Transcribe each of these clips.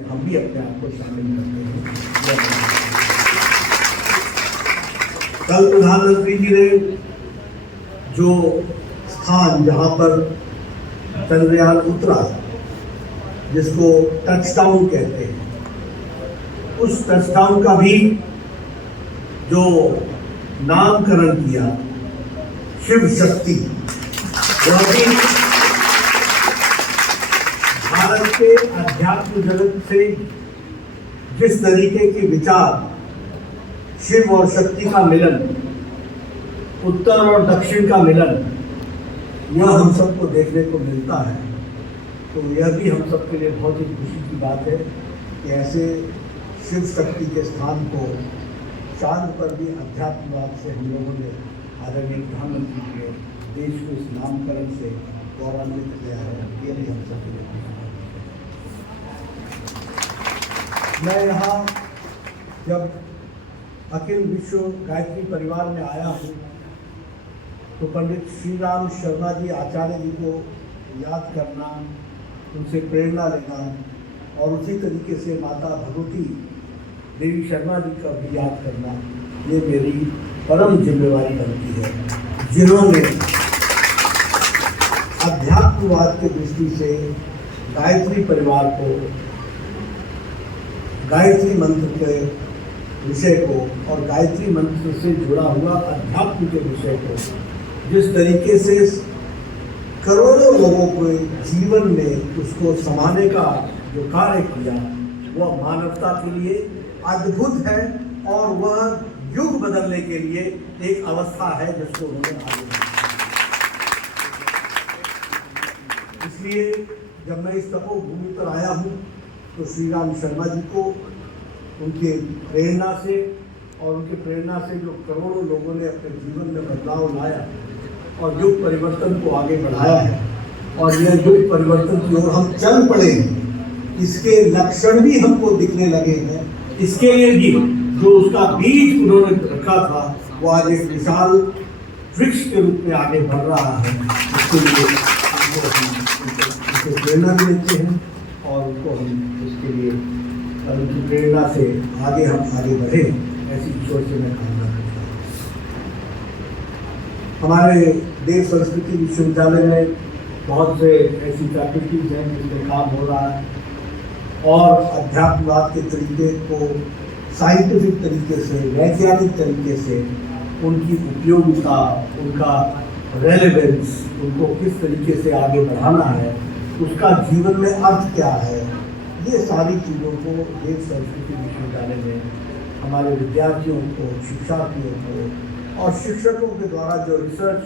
हम भी अपने आप को शामिल करते हैं। कल प्रधानमंत्री जी ने जो स्थान जहां पर चंद्रयान उतरा, जिसको टचडाउन कहते हैं, उस टचडाउन का भी जो नामकरण किया शिव शक्ति, वह भी भारत के अध्यात्म जगत से जिस तरीके के विचार, शिव और शक्ति का मिलन, उत्तर और दक्षिण का मिलन, यह हम सबको देखने को मिलता है। तो यह भी हम सबके लिए बहुत ही खुशी की बात है कि ऐसे शिव शक्ति के स्थान को चांद पर भी अध्यात्मवाद से हम लोगों ने आदरणीय प्रधानमंत्री के देश को इस नामकरण से गौरवान्वित किया है। ये भी हम सबके लिए खुशी है। मैं यहाँ जब अखिल विश्व गायत्री परिवार में आया हूँ तो पंडित श्री राम शर्मा जी आचार्य जी को याद करना, उनसे प्रेरणा लेना और उसी तरीके से माता भगवती देवी शर्मा जी का भी याद करना, ये मेरी परम जिम्मेवारी बनती है, जिन्होंने अध्यात्मवाद की दृष्टि से गायत्री परिवार को, गायत्री मंत्र के विषय को और गायत्री मंत्र से जुड़ा हुआ अध्यात्म के विषय को जिस तरीके से करोड़ों लोगों को जीवन में उसको समाने का जो कार्य किया, वह मानवता के लिए अद्भुत है और वह युग बदलने के लिए एक अवस्था है जिसको उन्होंने आगे बढ़ाया। इसलिए जब मैं इस तपोभूमि पर आया हूँ तो श्री राम शर्मा जी को उनके प्रेरणा से और उनके प्रेरणा से जो करोड़ों लोगों ने अपने जीवन में बदलाव लाया और युग परिवर्तन को आगे बढ़ाया है, और यह युग परिवर्तन की ओर हम चल पड़े हैं, इसके लक्षण भी हमको दिखने लगे हैं। इसके लिए भी जो उसका बीज उन्होंने रखा था, वो आज एक विशाल वृक्ष के रूप में आगे बढ़ रहा है। इसके लिए उनको प्रेरणा भी देते हैं और उनको हम इसके लिए उनकी प्रेरणा से आगे बढ़े, ऐसी ईश्वर से मैं कामना करता हूँ। हमारे देव संस्कृति विश्वविद्यालय में बहुत से ऐसी फैकल्टीज हैं जिसमें काम हो रहा है और अध्यात्मवाद के तरीके को साइंटिफिक तरीके से, वैज्ञानिक तरीके से उनकी उपयोगिता, उनका रेलेवेंस, उनको किस तरीके से आगे बढ़ाना है, उसका जीवन में अर्थ क्या है, ये सारी चीज़ों को देव संस्कृति विश्वविद्यालय में हमारे विद्यार्थियों को, शिक्षार्थियों को और शिक्षकों के द्वारा जो रिसर्च,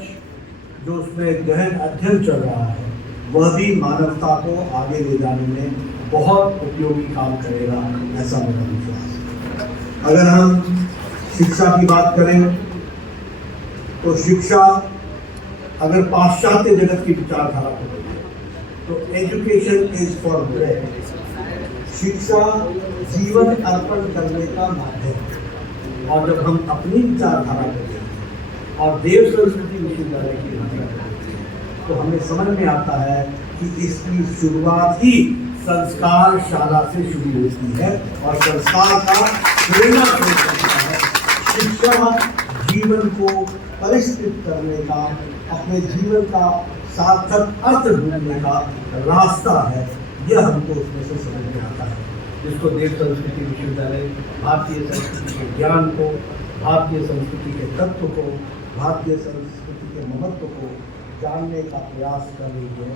जो उसमें गहन अध्ययन चल रहा है, वह भी मानवता को आगे ले जाने में बहुत उपयोगी काम करेगा, ऐसा मेरा विश्वास है। अगर हम शिक्षा की बात करें तो शिक्षा अगर पाश्चात्य जगत की विचारधारा को देखें तो एजुकेशन इज फॉर ब्रेड, शिक्षा जीवन अर्पण करने का माध्यम। और जब हम अपनी विचारधारा को देखें और देव संस्कृति विश्वविद्यालय की भाषा करते हैं तो हमें समझ में आता है कि इसकी शुरुआत ही संस्कार शाला से शुरू होती है और संस्कार का प्रेरणा करता है। शिक्षा जीवन को परिष्कृत करने का, अपने जीवन का सार्थक अर्थ ढूंढने का रास्ता है, यह हमको उसमें से समझ में आता है, जिसको देव संस्कृति विश्वविद्यालय भारतीय संस्कृति के ज्ञान को, भारतीय संस्कृति के तत्व को, भारतीय संस्कृति के महत्व को जानने का प्रयास कर रही है।